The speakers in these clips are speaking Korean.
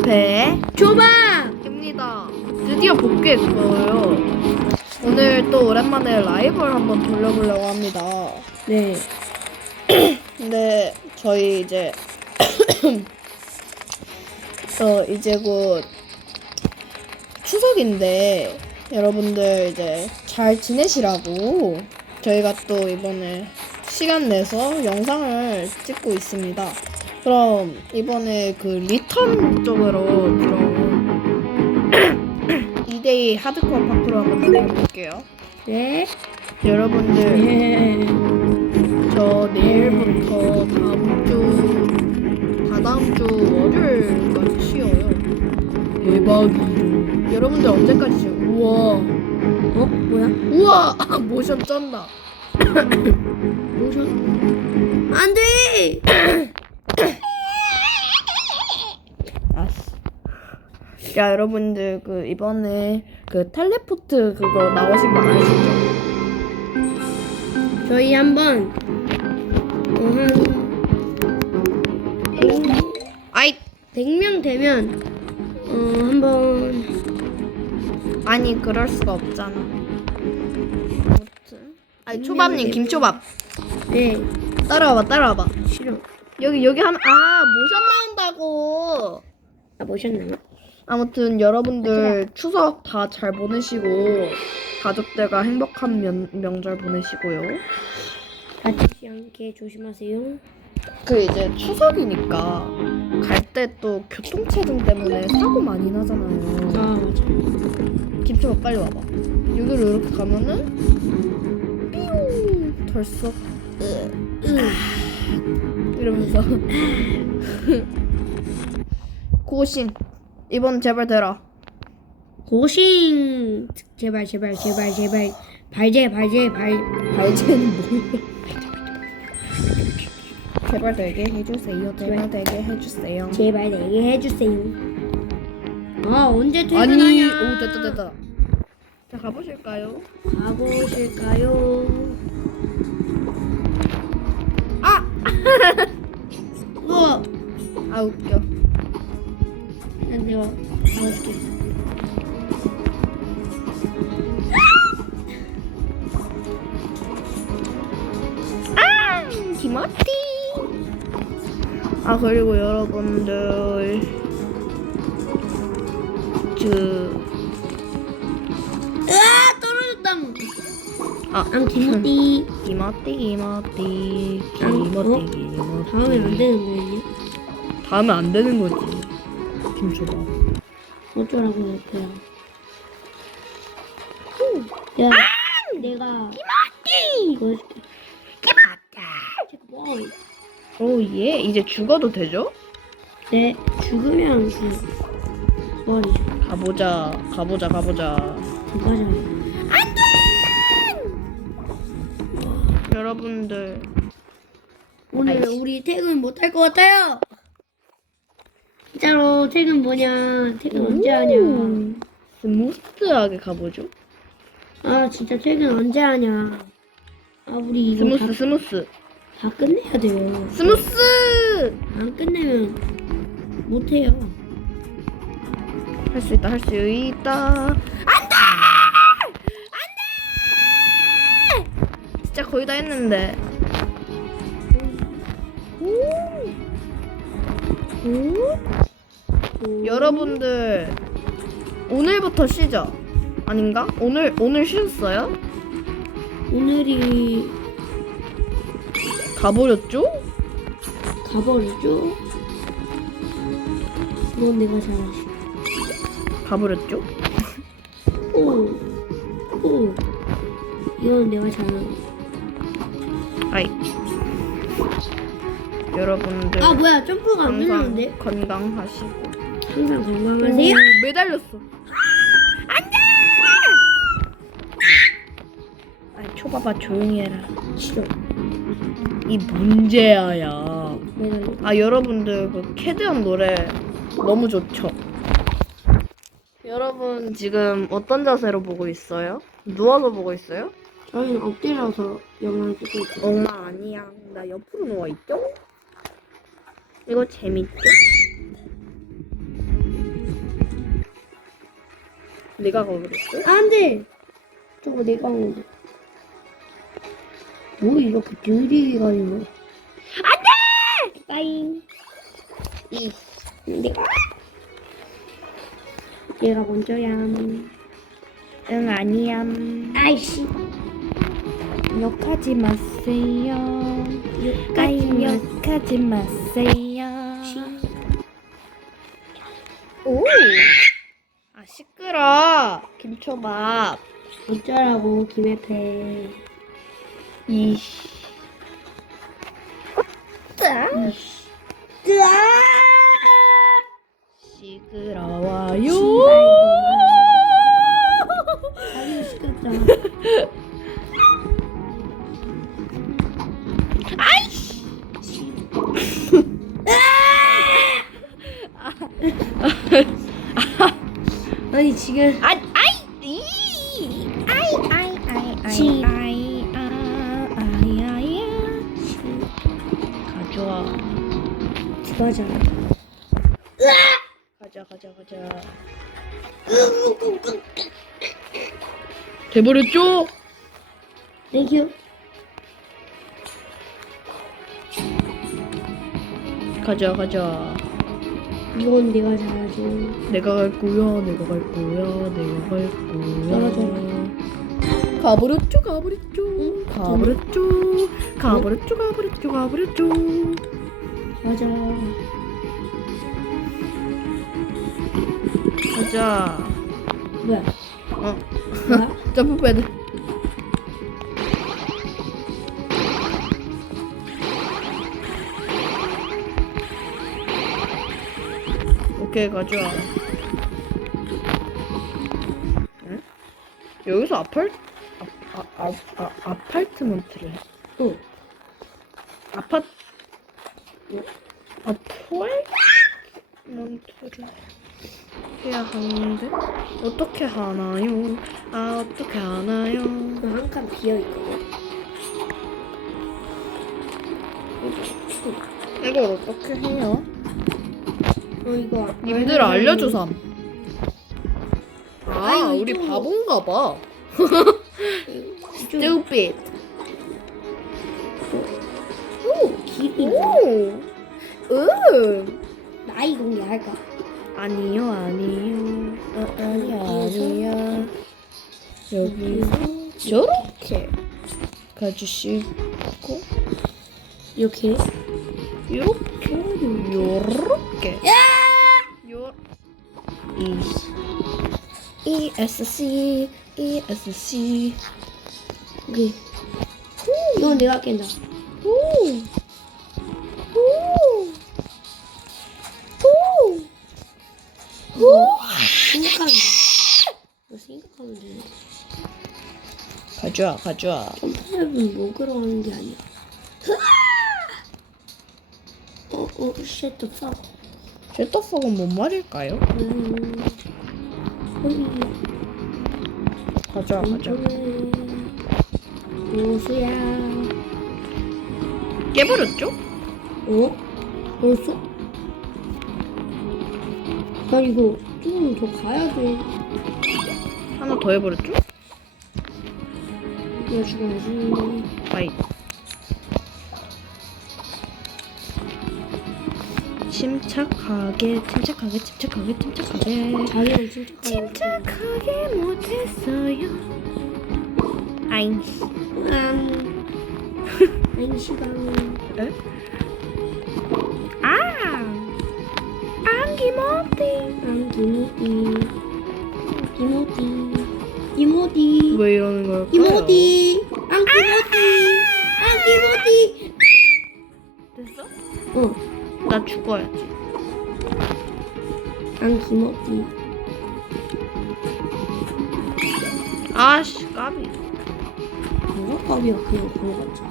배 초밥입니다. 드디어 복귀했어요. 오늘 또 오랜만에 라이브를 한번 돌려보려고 합니다. 네. 근데 저희 이제 이제 곧 추석인데 여러분들 이제 잘 지내시라고 저희가 또 이번에 시간 내서 영상을 찍고 있습니다. 그럼 이번에 그 리턴 쪽으로 들어온 2대2 하드코어 파크로 한번 진행해볼게요. 네. 여러분들 네. 저 내일부터 다다음 주 월요일까지 쉬어요. 대박이죠. 여러분들 언제까지 쉬어요? 우와. 뭐야? 우와. 모션 쩐다. 모션? 안 돼! 아씨. 야, 여러분들 그 이번에 그 텔레포트 그거 나오신 거 아시죠? 저희 한번 아이 100명 되면 한번 아니 그럴 수가 없잖아. 아무튼 아니 초밥님 김초밥 네. 따라와봐. 싫어. 여기 하면 모션 나온다고. 모션 나와? 아무튼 여러분들 추석 다 잘 보내시고 가족들과 행복한 명절 보내시고요. 다치지 않게 조심하세요. 그 이제 추석이니까 갈 때 또 교통체증 때문에 사고 많이 나잖아요. 맞아. 김초밥 빨리 와봐. 여기로 이렇게 가면은 삐용 덜썩 이러면서 고신 이번 제발 되라. 고싱 제발 발제 발제는 뭐야? 제발 되게 해주세요. 제발 되게 해주세요. 제발 내게 해주세요. 언제 퇴근하냐? 아니, 오 됐다. 자 가보실까요? 가보실까요? 우와. 웃겨. 난 내가 도와줄게. 김어띠. 그리고 여러분들 떨어졌다. 김어띠. 다음에 안 되는 거예요? 다음에 안 되는 거지. 김초밥. 어쩌라고 했어요? 야, 내가 김어띠. 보여줄게. 예. 이제 죽어도 되죠? 네, 죽으면 머리죠. 가보자. 맞아요. 여러분들 오늘 아이씨. 우리 퇴근 못 할 것 같아요. 진짜로 퇴근 뭐냐? 퇴근 언제 하냐? 스무스하게 가보죠. 진짜 퇴근 언제 하냐? 우리 이거 스무스. 다 끝내야 돼요. 스무스. 안 끝내면 못 해요. 할 수 있다. 안돼. 진짜 거의 다 했는데. 여러분들 오늘부터 쉬죠? 아닌가? 오늘 쉬었어요? 오늘이 가버렸죠? 가버리죠? 그건 내가 잘하지. 가버렸죠? 오. 이건 내가 잘하지. 아이. 여러분들 뭐야, 점프가 안 항상 되는데? 건강하시고. 항상 건강하세요? 매달렸어. 안돼. 초밥아 조용히 해라. 싫어. 이 문제야야. 매달려. 여러분들 그 캐드언 노래 너무 좋죠? 여러분 지금 어떤 자세로 보고 있어요? 누워서 보고 있어요? 저희는 엎드려서 영상 찍고 있어요. 엄마 아니야. 나 옆으로 누워 있죠? 이거 재밌죠? 내가 가버렸어? 안돼. 저거 내가 온 거. 뭐 이렇게 느리게 가는 거야? 안돼. 빠잉. 내가 먼저야. 응 아니야. 아이씨. 욕하지 마세요. 아이 욕하지 마세요. 오. 아 시끄러. 김초밥. 어쩌라고 김혜패. 이씨. 이씨. 뜨아. 시끄러워요. 자기 시끄럽잖아. 아이씨. 아니 지금 아이 지. 아이 가져와. 들어가자. 가자. 돼버렸죠? 땡큐. 가자. 이건 내가 잘하죠. 내가 갈 거야. 떨어져. 가버렸죠. 맞아. 가자. 뭐야? 어. 뭐야? 점프 패드. 오케이 가져와. 응? 여기서 아파트먼트를 해. 응. 아파트먼트를 해야 하는데 어떻게 하나요? 어떻게 하나요? 한 칸 비어 있거든. 이걸 어떻게 해요? 이거 님들 알려주삼. 아니, 우리 이쪽으로. 바본가 봐. 좀. Stupid. 오, 길이. 나이 공개할까? 아니요. 아니야. 여기서 저렇게 가주시고 이렇게. 요렇게 요렇게 요 ESC 여기. 이건 내가 깬다. 생각하면 돼. 너 생각하면 돼. 가져와. 점프랩은 먹으러 하는 게 아니야. 쉣도 써. jet떡은 뭔 말일까요? 거기. 가져와. 우수야. 깨버렸죠? 벌써? 나 이거 좀 더 가야 돼. 하나 더 해버렸죠? 이거 죽어야지. 아이. 침착하게. 자기는 진짜 침착하게 못했어요. 아잉. 아니 시간. 에? 이모디. 왜 이러는 걸까요? 이모디. 됐어? 어. 나 죽어야지. 안기모디. 아씨 까비. 뭐가 밥이야 그냥 걸어갔지.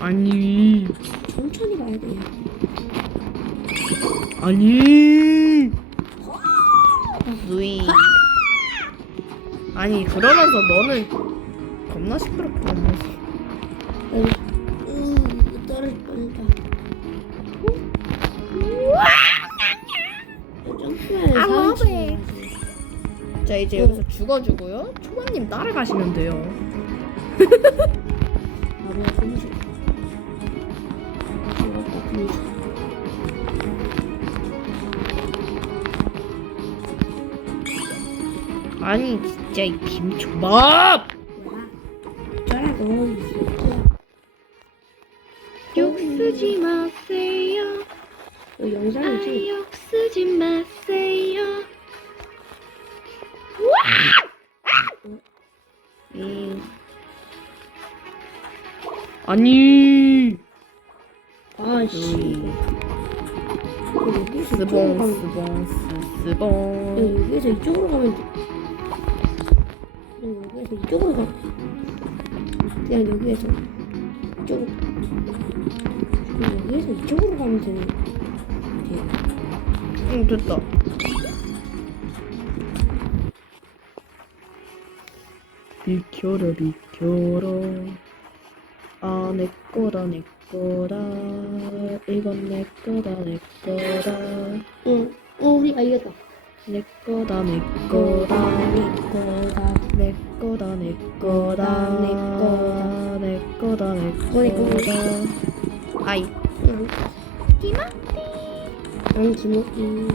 아니 천천히 가야 돼. 아니 누이. 아니 그러면서 너는 겁나 시끄럽게 하면서. 떨어질 뻔했다. 네, 이제 여기서 죽어주고요. 초밥님 따라가시면 돼요. 나무야 분수. 이것도 분수. 아니 진짜 이 김초밥! 어쩌라고 욕 쓰지 마세요. 영상이지? 욕 쓰지 마세요. 아니. 아씨 여기서 스봉 이쪽으로 가면 스봉 스봉. 여기서 이쪽으로 가면 돼. 여기서 이쪽으로 가. 그냥 여기에서 이쪽으로. 여기에서 이쪽으로 가면 되네. 응 됐다. 비켜라 비켜라. 아 내 거다 내 거다. 이건 내 거다 내 거다. 응. 우리가 이겼다. 내 거다 내 거다 내 거다. 내 거다 내 거다 내 거다. 내 거다 내 내 거다. 아이 응. 난 김옥기.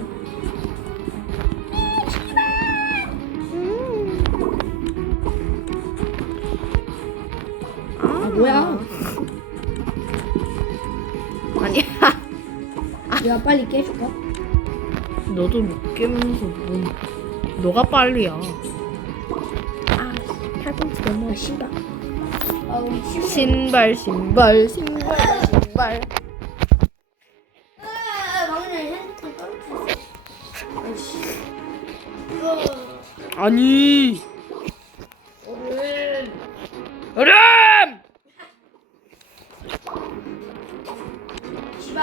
아 뭐야? 아니야. 내가 빨리 깨줄까? 너도 못 깨면서 뭔 너가 빨리야. 아 팔꿈치 너무 신발. 아 우리 신발 신발 신발 신발. 아 막내 핸드폰 떨어뜨렸어. 아이씨. 아니 얼른. 얼음. 시바.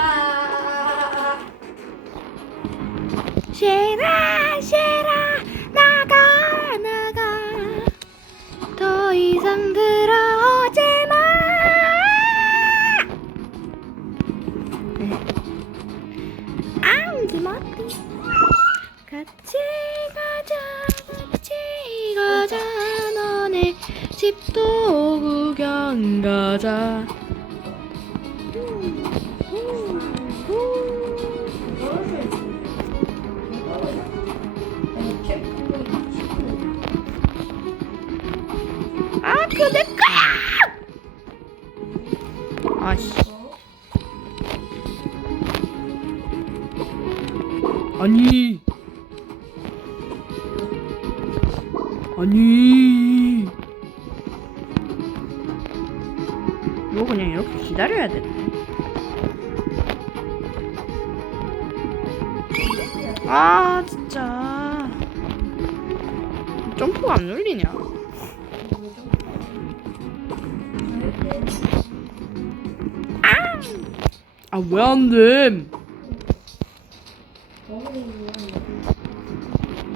쉐라 쉐라 나가 나가 더 이상 들어오지 마. 앙지마띠 같이 가자 너네 집도 구경 가자. 아, 그거 내 거야! 아씨. 아니. 아니. 이거 그냥 이렇게 기다려야 돼. 아, 진짜. 점프가 안 눌리냐? 아, 왜 안 돼?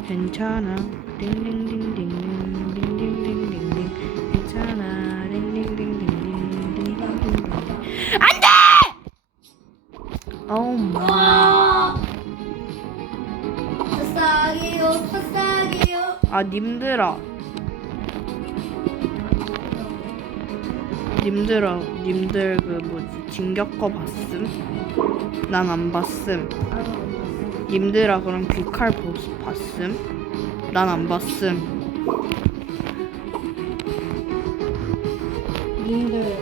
괜찮아. 띵띵띵띵. 띵띵띵띵. 괜찮아. 띵띵띵띵. 안 돼! 오 마이. 싸싸기요. 아, 님들아. 님들 그 뭐지 진격 거 봤음? 난 안 봤음. 님들아 그럼 귀칼 보스 봤음? 난 안 봤음. 님들.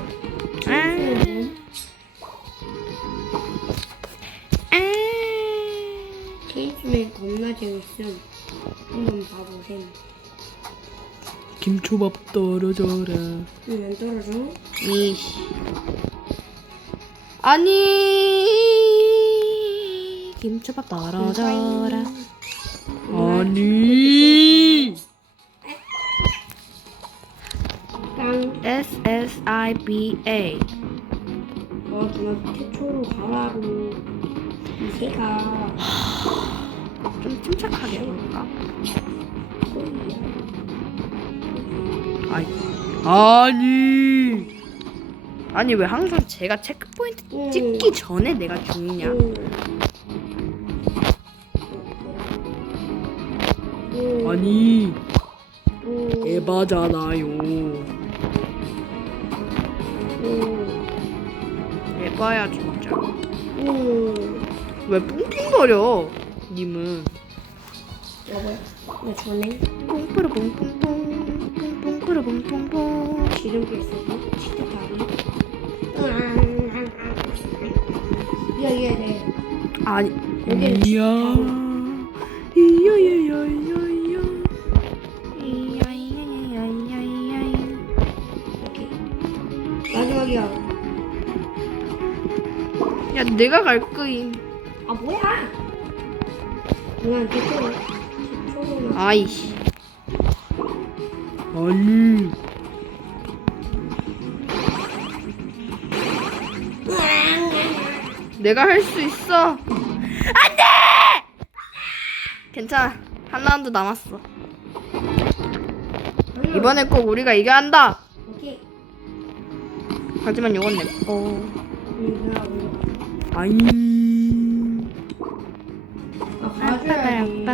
케이스맨 겁나 재밌음. 한번 봐보셈. 김초밥 떨어져라. 안 떨어져? 이씨. 아니 김초밥 떨어져라. 아니 땅. SSIBA. 누나 태초로 가라고. 이 새가. 좀 침착하게 해볼까? 아니 왜 항상 제가 체크 포인트 찍기 전에 내가 죽냐? 아니 오. 에바잖아요. 오. 에바야 진짜. 오. 왜 뿡뿡거려? 님은. 여보야. 나 좋네. 뿡뿌르뿡뿡뿡 뿡뿡뿌르뿡뿡뿡. 기름기 쓰고 치트타기. 야얘네. 아니 여기는 이야 이야야야야야 이야야야야야야. 오케이. 마지막이야. 야 내가 갈 거임. 아 뭐야? 그냥 대충 아이씨. 아니. 내가 할 수 있어. 안돼. 괜찮아. 한 라운드 남았어. 이번에 꼭 우리가 이겨야 한다. 오케이. 하지만 이건 내 거. 아이. 아 가져야지.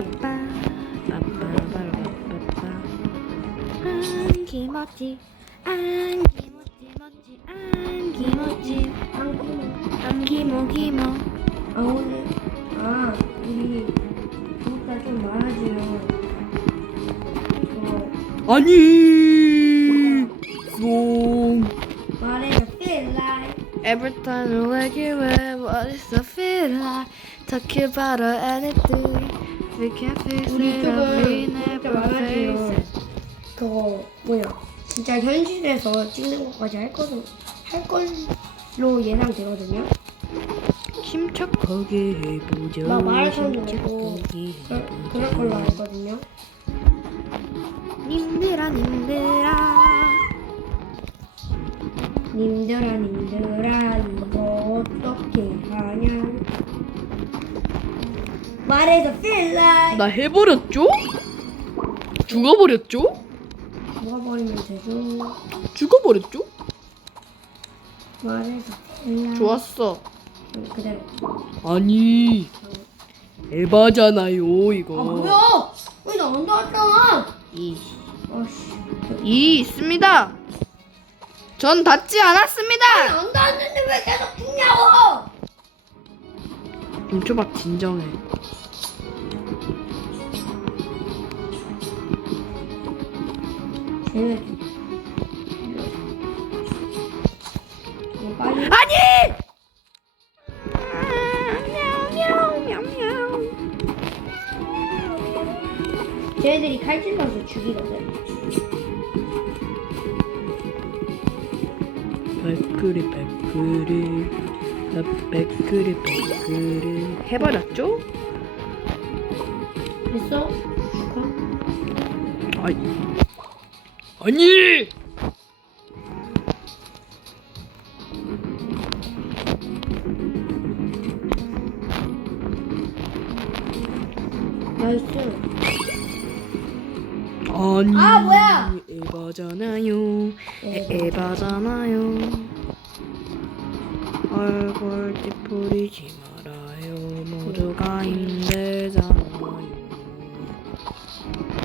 안기모찌 안기모찌 모찌 안기모찌 안기모기모. 아 오늘 우리 구독자 좀 많아지면 아니. 송. 말해서 feel like Every time you like it, what is the feel like? Talk about anything. We can fix 우리 it up. We 유튜브 구독자 never face 많아지면 it. 더 뭐야 진짜 현실에서 찍는 것까지 할 걸로 예상되거든요. 침착하게 해보자. 막 마라톤도 그렇고 침착하게 그럴 걸로 알거든요. 님들아 님들아 이거 어떻게 하냐 말해서 feel like 나 해버렸죠? 죽어버렸죠? 먹어버리면 되죠. 죽어버렸죠? 말해서 feel like 좋았어. 그대로. 아니 에바잖아요 아 이거. 뭐야 왜 나 안 닿았잖아. 이 아씨 있습니다. 전 닿지 않았습니다. 안 닿았는데 왜 계속 죽냐고. 김초밥 진정해. 쟤네 빨리 아니! 쟤네들이 칼질러서 죽이거든. 백그리 나 백그리 해버렸죠? 됐어? 축하. 아니! 나이스. 아니 아, 뭐야? 에바잖아요. 에바잖아요. 얼굴 찌푸리지 말아요. 모두가 힘들잖아요.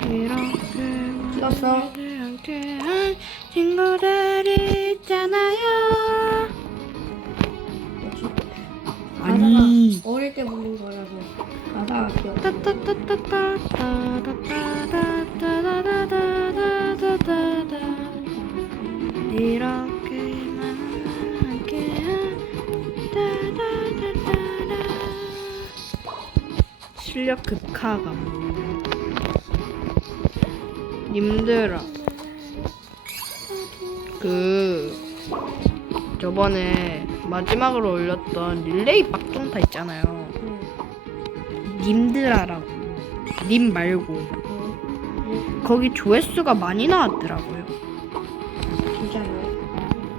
이렇게 찍었어. 함께한 친구들이 있잖아요. 아니. 가사가 어릴 때 부른 거라서 가사가 기억. 이렇게만 함께한 실력 극하감. 님들아 저번에 마지막으로 올렸던 릴레이 빡종타 있잖아요. 님들아라고. 님 말고 거기 조회수가 많이 나왔더라고요. 진짜요?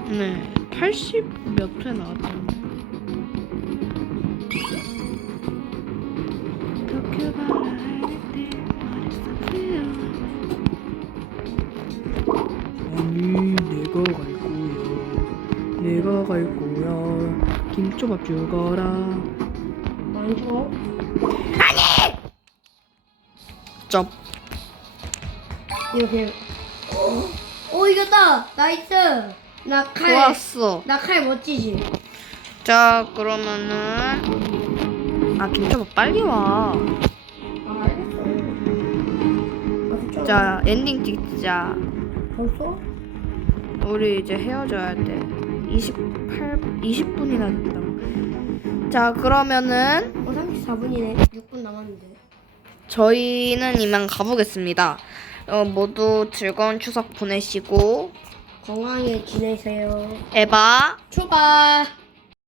네, 80 몇 회 나왔잖아요. 아니 내가 갈 거야. 내가 갈 거야. 김초밥 죽어라. 안 죽어? 쩝. 이거 그냥. 오 이겼다. 나이스. 좋았어. 나 칼 멋지지. 자, 그러면은 김초밥 빨리 와. 아 알겠어. 자, 엔딩 찍자. 벌써? 우리 이제 헤어져야 돼. 20분이나 됐다. 자, 그러면은 34분이네. 6분 남았는데. 저희는 이만 가보겠습니다. 모두 즐거운 추석 보내시고 건강하게 지내세요. 에바 출발.